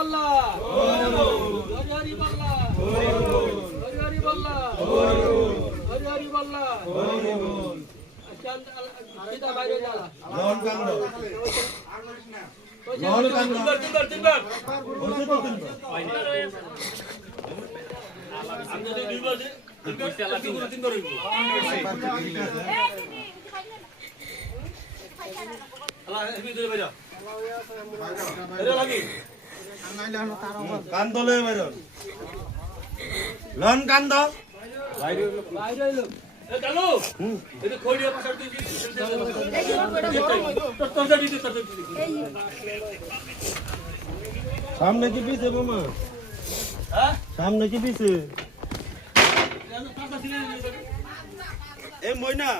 বল্লা হরি বল্লা হরি বল্লা হরি বল্লা আচ্ছা বাইরে যা লন কান্দ তিনবার আমি যদি দুইবার তিনবার হইব আল্লাহ হেবি ধরে বাইরা এরে লাগি কান্দলে বাইর লন কান্দ বাইরে হইলো এ কালু এটা খড়িয়া পাশার দিই সামনে কি পিছে মামা হ্যাঁ সামনে কি পিছে এ মইনা